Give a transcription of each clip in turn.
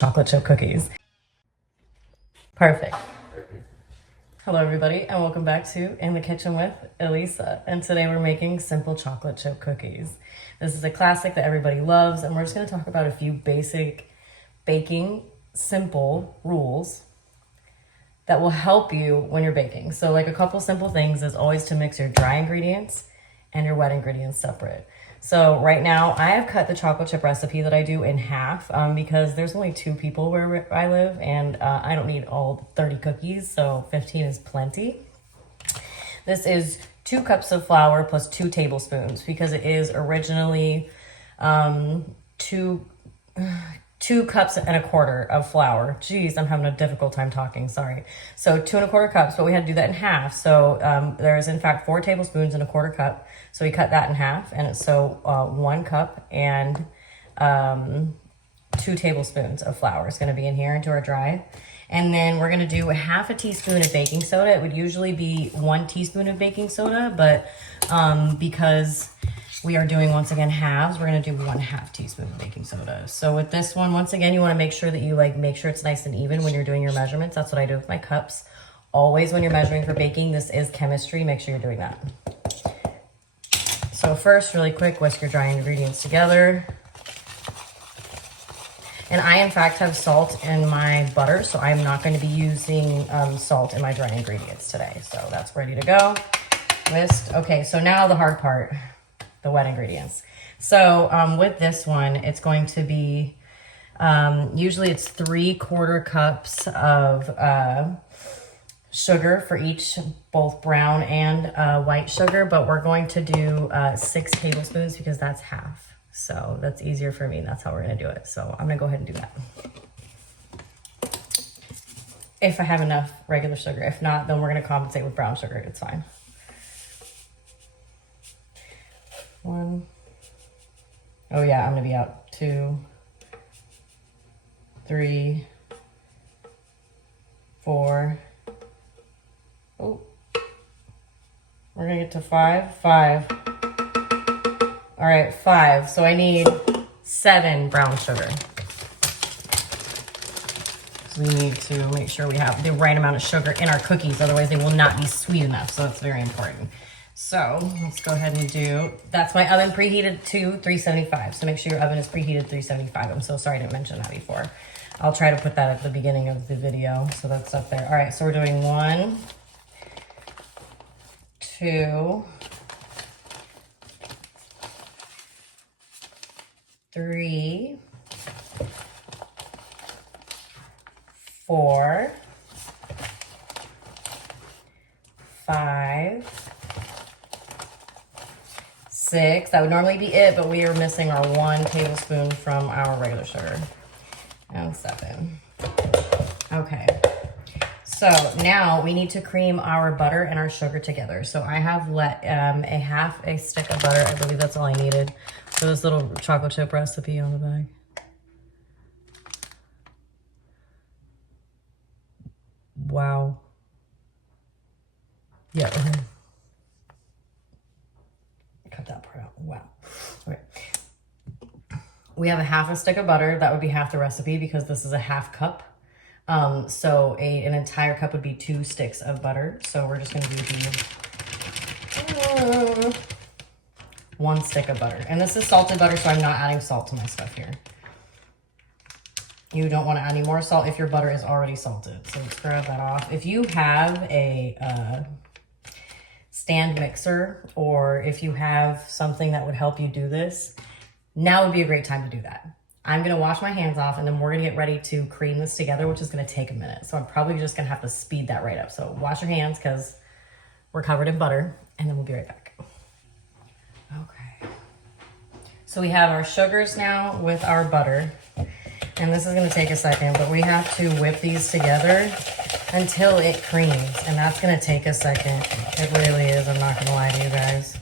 chocolate chip cookies. Perfect. Hello everybody and welcome back to In the Kitchen with Elisa, and today we're making simple chocolate chip cookies. This is a classic that everybody loves, and we're just going to talk about a few basic baking simple rules that will help you when you're baking. So like a couple simple things is always to mix your dry ingredients and your wet ingredients separate. So right now I have cut the chocolate chip recipe that I do in half because there's only 2 people where I live, and I don't need all 30 cookies, so 15 is plenty. This is 2 cups of flour plus 2 tablespoons because it is originally 2 cups and a quarter of flour. Geez, I'm having a difficult time talking, sorry. So 2 1/4 cups, but we had to do that in half. So there's in fact 4 tablespoons in a 1/4 cup. So we cut that in half, and it's 1 cup and 2 tablespoons of flour is gonna be in here into our dry. And then we're gonna do 1/2 teaspoon of baking soda. It would usually be 1 teaspoon of baking soda, but because we are doing, once again, halves, we're gonna do 1/2 teaspoon of baking soda. So with this one, once again, you wanna make sure that you make sure it's nice and even when you're doing your measurements. That's what I do with my cups. Always when you're measuring for baking, this is chemistry, make sure you're doing that. So first, really quick, whisk your dry ingredients together. And I, in fact, have salt in my butter, so I'm not going to be using salt in my dry ingredients today. So that's ready to go. Whisked. Okay, so now the hard part, the wet ingredients. So with this one, it's going to be, usually it's 3/4 cups of sugar for each, both brown and white sugar, but we're going to do 6 tablespoons because that's half. So that's easier for me, and that's how we're gonna do it. So I'm gonna go ahead and do that. If I have enough regular sugar. If not, then we're gonna compensate with brown sugar, it's fine. 1. Oh yeah, I'm gonna be out. 2, 3, 4. Oh, we're gonna get to 5. All right, 5. So I need 7 brown sugar. So we need to make sure we have the right amount of sugar in our cookies, otherwise they will not be sweet enough. So that's very important. So let's go ahead and do, that's my oven preheated to 375. So make sure your oven is preheated 375. I'm so sorry I didn't mention that before. I'll try to put that at the beginning of the video. So that's up there. All right, so we're doing 1, 2, 3, 4, 5, 6. That would normally be it, but we are missing our 1 tablespoon from our regular sugar. And 7. Okay. So now we need to cream our butter and our sugar together. So I have let a stick of butter. I believe that's all I needed for this little chocolate chip recipe on the bag. Wow. Yeah. Okay. Cut that part out. Wow. Okay. We have 1/2 stick of butter. That would be half the recipe because this is a 1/2 cup. So an entire cup would be 2 sticks of butter. So we're just going to do 1 stick of butter. And this is salted butter, so I'm not adding salt to my stuff here. You don't want to add any more salt if your butter is already salted. So let's grab that off. If you have a stand mixer, or if you have something that would help you do this, now would be a great time to do that. I'm gonna wash my hands off, and then we're gonna get ready to cream this together, which is gonna take a minute. So I'm probably just gonna have to speed that right up. So wash your hands because we're covered in butter, and then we'll be right back. Okay. So we have our sugars now with our butter, and this is gonna take a second, but we have to whip these together until it creams, and that's gonna take a second. It really is, I'm not gonna lie to you guys.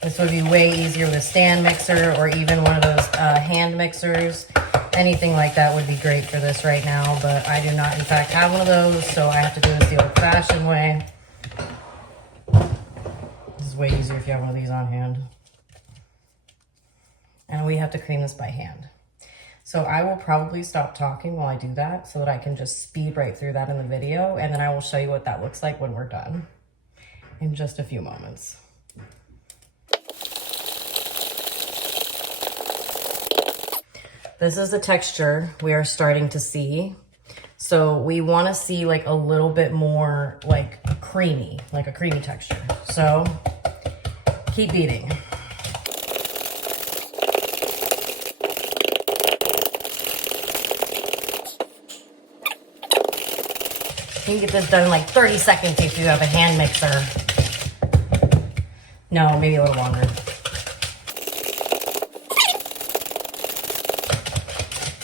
This would be way easier with a stand mixer or even one of those hand mixers. Anything like that would be great for this right now, but I do not, in fact, have one of those, so I have to do this the old-fashioned way. This is way easier if you have one of these on hand. And we have to cream this by hand. So I will probably stop talking while I do that so that I can just speed right through that in the video, and then I will show you what that looks like when we're done in just a few moments. This is the texture we are starting to see. So we want to see like a little bit more like creamy, like a creamy texture. So keep beating. You can get this done in like 30 seconds if you have a hand mixer. No, maybe a little longer.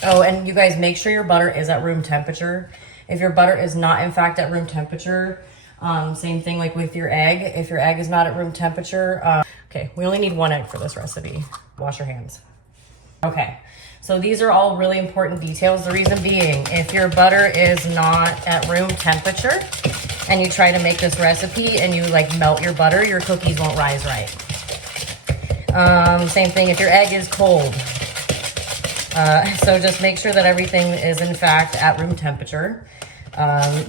Oh, and you guys make sure your butter is at room temperature. If your butter is not in fact at room temperature, same thing like with your egg. If your egg is not at room temperature, okay, we only need 1 egg for this recipe. Wash your hands. Okay, so these are all really important details. The reason being, if your butter is not at room temperature and you try to make this recipe and you like melt your butter, your cookies won't rise right. Same thing if your egg is cold. So just make sure that everything is in fact at room temperature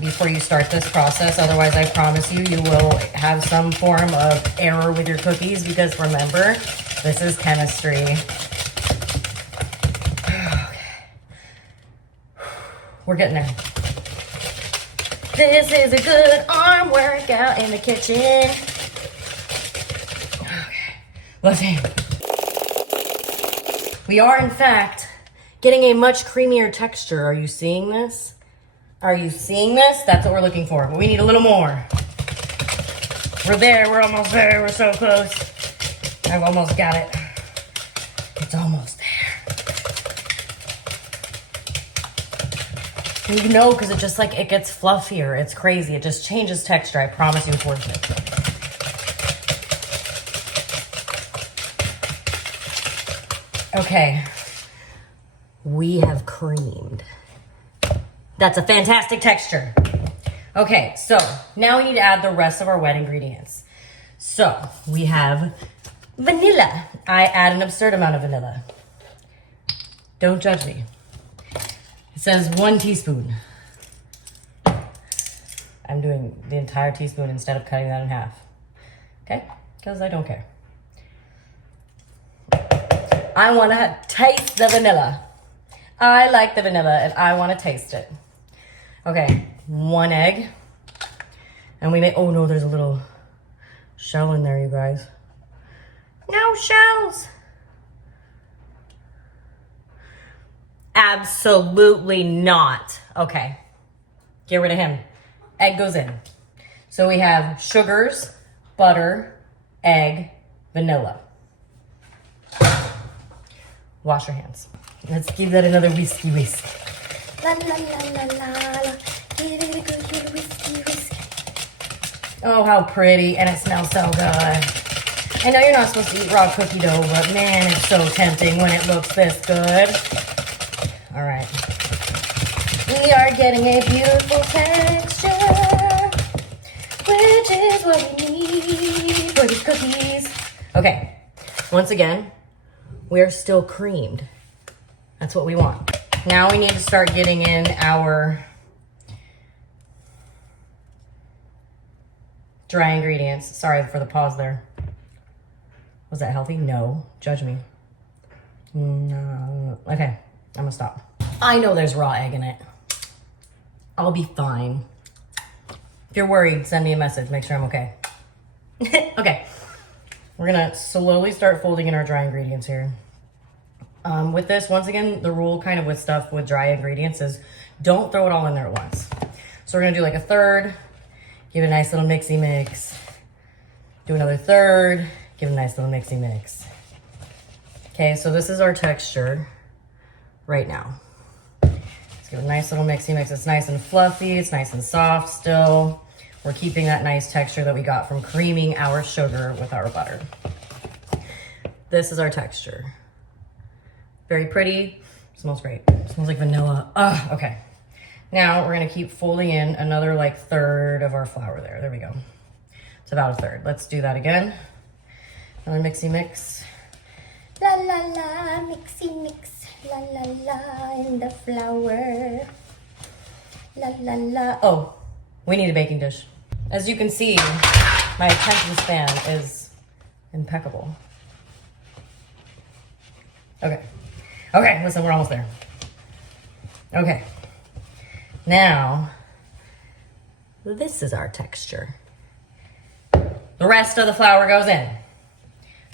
before you start this process. Otherwise, I promise you, you will have some form of error with your cookies, because remember, this is chemistry. We're getting there. This is a good arm workout in the kitchen. Okay, let's see. We are in fact getting a much creamier texture. Are you seeing this? Are you seeing this? That's what we're looking for, but we need a little more. We're there, we're almost there, we're so close. I've almost got it. It's almost there. And you know, because it just like, it gets fluffier. It's crazy, it just changes texture. I promise you it's worth it. Okay. We have creamed. That's a fantastic texture. Okay, so now we need to add the rest of our wet ingredients. So we have vanilla. I add an absurd amount of vanilla. Don't judge me. It says 1 teaspoon. I'm doing the entire teaspoon instead of cutting that in half. Okay, because I don't care. I want to taste the vanilla. I like the vanilla and I want to taste it. Okay, 1 egg. And we may, oh no, there's a little shell in there, you guys. No shells. Absolutely not. Okay, get rid of him. Egg goes in. So we have sugars, butter, egg, vanilla. Wash your hands. Let's give that another whisk. La la la la la. Give it a good whisk. Oh, how pretty, and it smells so good. I know you're not supposed to eat raw cookie dough, but man, it's so tempting when it looks this good. All right. We are getting a beautiful texture, which is what we need for these cookies. Okay, once again, we are still creamed. That's what we want. Now we need to start getting in our dry ingredients. Sorry for the pause there. Was that healthy? No. Judge me. No. Okay, I'm gonna stop. I know there's raw egg in it. I'll be fine. If you're worried, send me a message. Make sure I'm okay. Okay. We're gonna slowly start folding in our dry ingredients here. With this, once again, the rule kind of with stuff with dry ingredients is don't throw it all in there at once. So we're gonna do like a third, give it a nice little mixy mix. Do another third, give it a nice little mixy mix. Okay, so this is our texture right now. Let's give it a nice little mixy mix. It's nice and fluffy, it's nice and soft still. We're keeping that nice texture that we got from creaming our sugar with our butter. This is our texture. Very pretty, smells great. Smells like vanilla. Okay. Now we're gonna keep folding in another like third of our flour there. There we go. It's about a third. Let's do that again. Another mixy mix. La la la, mixy mix. La la la in the flour. La la la. Oh, we need a baking dish. As you can see, my attention span is impeccable. Okay. Okay, listen, we're almost there. Okay. Now, this is our texture. The rest of the flour goes in.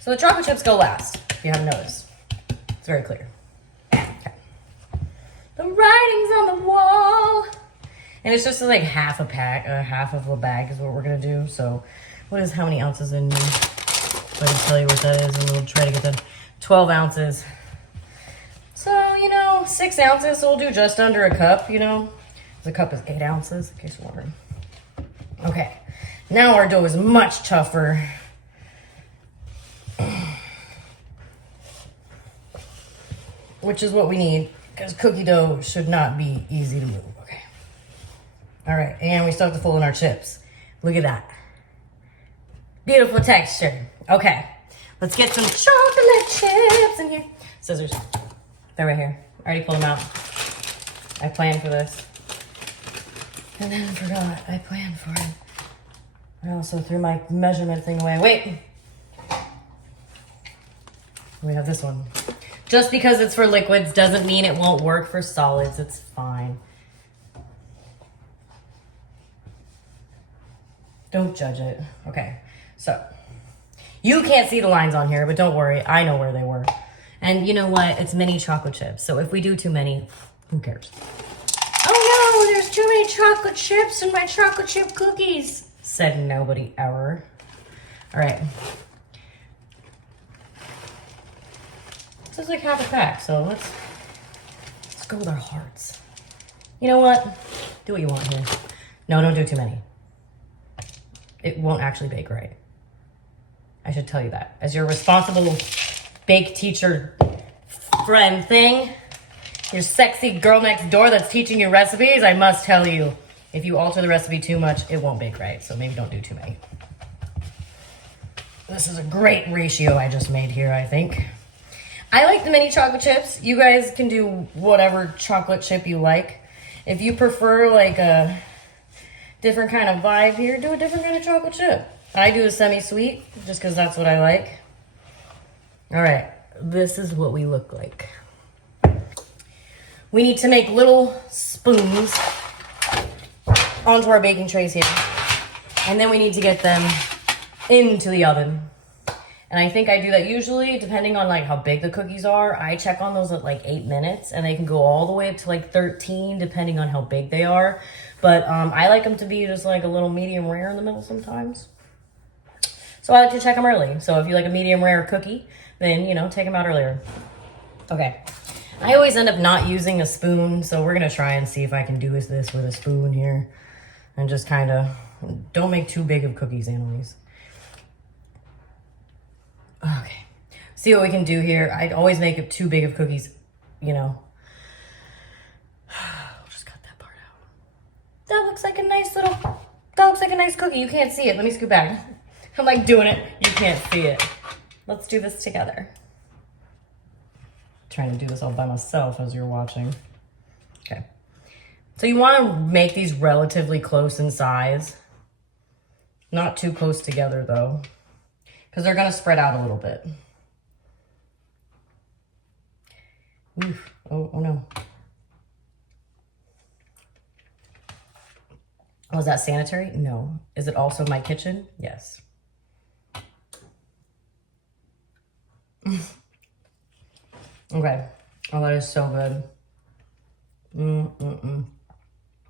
So the chocolate chips go last, if you haven't noticed. It's very clear. Okay. The writing's on the wall. And it's just like half a pack, half of a bag is what we're gonna do. So what is how many ounces in me? So I can tell you what that is and we'll try to get that. 12 ounces. So, 6 ounces, so we'll do just under a cup, The cup is 8 ounces, in case you're wondering. Okay, now our dough is much tougher. Which is what we need, because cookie dough should not be easy to move. Okay. All right, and we still have to fold in our chips. Look at that. Beautiful texture. Okay, let's get some chocolate chips in here. Scissors. They're right here. I already pulled them out. I planned for this. And then I forgot. I planned for it. I also threw my measurement thing away. Wait. We have this one. Just because it's for liquids doesn't mean it won't work for solids. It's fine. Don't judge it. Okay, so you can't see the lines on here, but don't worry. I know where they were. And you know what? It's mini chocolate chips. So if we do too many, who cares? Oh no, there's too many chocolate chips in my chocolate chip cookies, said nobody ever. All right. This is like half a pack, so let's go with our hearts. You know what? Do what you want here. No, don't do too many. It won't actually bake right. I should tell you that. As your responsible bake teacher friend thing, your sexy girl next door that's teaching you recipes, I must tell you, if you alter the recipe too much, it won't bake right. So maybe don't do too many. This is a great ratio I just made here, I think. I like the mini chocolate chips. You guys can do whatever chocolate chip you like. If you prefer like a different kind of vibe here, do a different kind of chocolate chip. I do a semi-sweet just because that's what I like. All right, this is what we look like. We need to make little spoons onto our baking trays here. And then we need to get them into the oven. And I think I do that usually, depending on like how big the cookies are. I check on those at like 8 minutes, and they can go all the way up to like 13, depending on how big they are. But I like them to be just like a little medium rare in the middle sometimes. So I like to check them early. So if you like a medium rare cookie, then, take them out earlier. Okay. I always end up not using a spoon, so we're going to try and see if I can do this with a spoon here. And just kind of, don't make too big of cookies, Annalise. Okay, see what we can do here. I'd always make it too big of cookies, I'll just cut that part out. That looks like a nice cookie. You can't see it. Let me scoot back. I'm like doing it. You can't see it. Let's do this together. Trying to do this all by myself as you're watching. Okay. So you want to make these relatively close in size. Not too close together though, because they're going to spread out a little bit. Oof. Oh no. Was that sanitary? No. Is it also my kitchen? Yes. Okay. Oh, that is so good.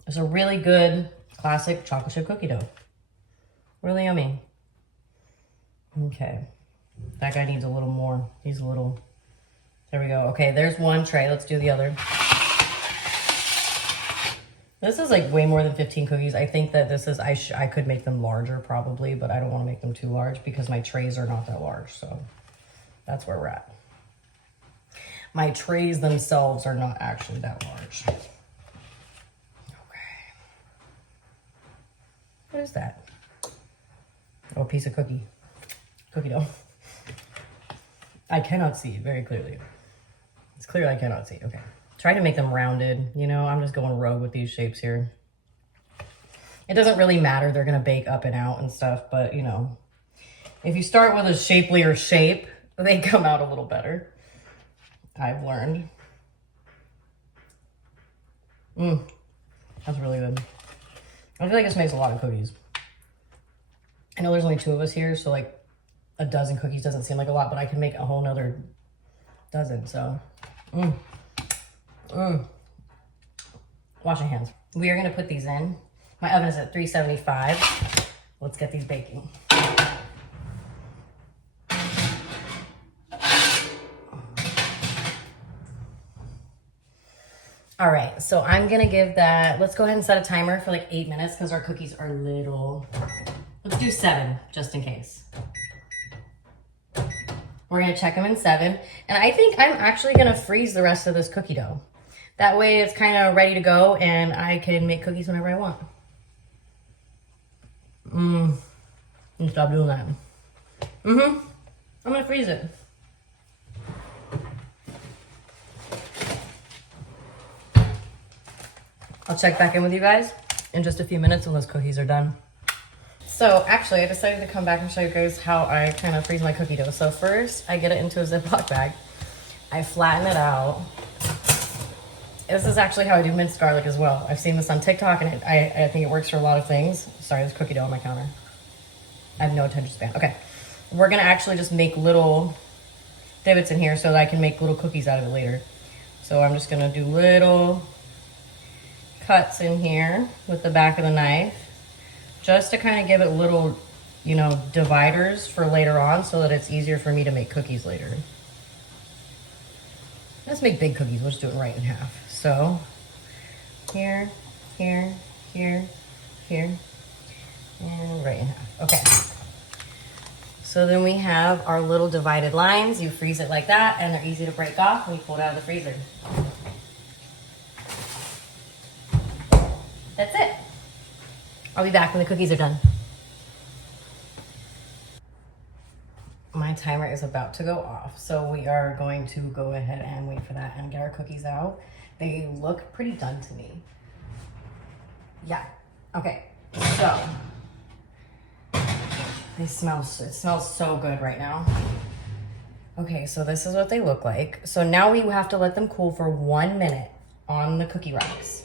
It's a really good classic chocolate chip cookie dough. Really yummy. Okay. That guy needs a little more. He's a little... There we go. Okay, there's one tray. Let's do the other. This is like way more than 15 cookies. I think that this is... I could make them larger probably, but I don't want to make them too large because my trays are not that large. So that's where we're at. My trays themselves are not actually that large. Okay. What is that? Oh, a piece of cookie dough. I cannot see it very clearly. It's clear I cannot see. Okay. Try to make them rounded. You know, I'm just going rogue with these shapes here. It doesn't really matter. They're going to bake up and out and stuff. But, you know, if you start with a shapelier shape, they come out a little better. I've learned. That's really good. I feel like this makes a lot of cookies. I know there's only 2 of us here, so like a dozen cookies doesn't seem like a lot, but I can make a whole nother dozen, so. Wash your hands. We are gonna put these in. My oven is at 375. Let's get these baking. All right, so I'm gonna give that, let's go ahead and set a timer for like 8 minutes because our cookies are little. Let's do 7, just in case. We're gonna check them in 7. And I think I'm actually gonna freeze the rest of this cookie dough. That way it's kind of ready to go and I can make cookies whenever I want. Stop doing that. I'm gonna freeze it. I'll check back in with you guys in just a few minutes when those cookies are done. So actually, I decided to come back and show you guys how I kind of freeze my cookie dough. So first, I get it into a Ziploc bag. I flatten it out. This is actually how I do minced garlic as well. I've seen this on TikTok, and I think it works for a lot of things. Sorry, there's cookie dough on my counter. I have no attention span. Okay, we're gonna actually just make little divots in here so that I can make little cookies out of it later. So I'm just gonna do little cuts in here with the back of the knife, just to kind of give it little, you know, dividers for later on so that it's easier for me to make cookies later. Let's make big cookies. We'll just do it right in half. So here, here, here, here, and right in half. Okay. So then we have our little divided lines. You freeze it like that, and they're easy to break off when you pull it out of the freezer. That's it. I'll be back when the cookies are done. My timer is about to go off, so we are going to go ahead and wait for that and get our cookies out. They look pretty done to me. Yeah, okay, so it smells so good right now. Okay, so this is what they look like. So now we have to let them cool for 1 minute on the cookie racks.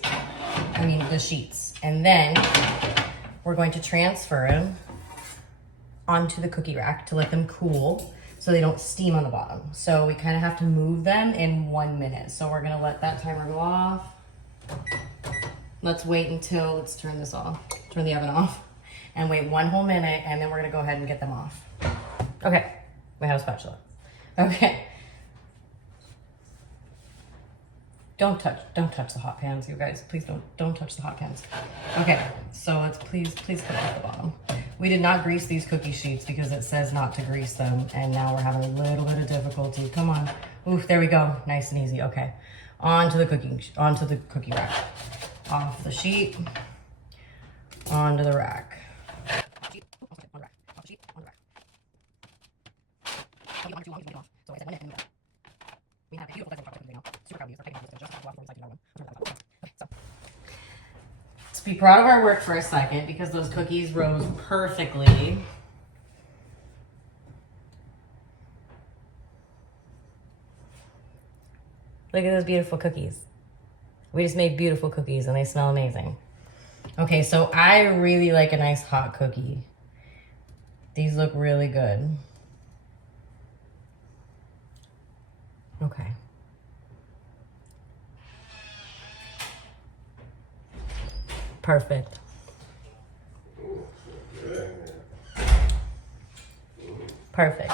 I mean the sheets. And then we're going to transfer them onto the cookie rack to let them cool so they don't steam on the bottom. So we kind of have to move them in 1 minute. So we're gonna let that timer go off. Let's wait until, let's turn this off, turn the oven off, and wait 1 whole minute, and then we're gonna go ahead and get them off. Okay, we have a spatula. Okay. Don't touch the hot pans, you guys. Please don't touch the hot pans. Okay, so let's please put it at the bottom. We did not grease these cookie sheets because it says not to grease them, and now we're having a little bit of difficulty. Come on. Oof, there we go. Nice and easy. Okay. Onto the cookie rack. Off the sheet. Onto the rack. We have a beautiful chocolate cookie now. Super proud of you for taking this just before we decide to do another one. Okay, so let's be proud of our work for a second because those cookies rose perfectly. Look at those beautiful cookies. We just made beautiful cookies and they smell amazing. Okay, so I really like a nice hot cookie. These look really good. Okay. Perfect. Perfect.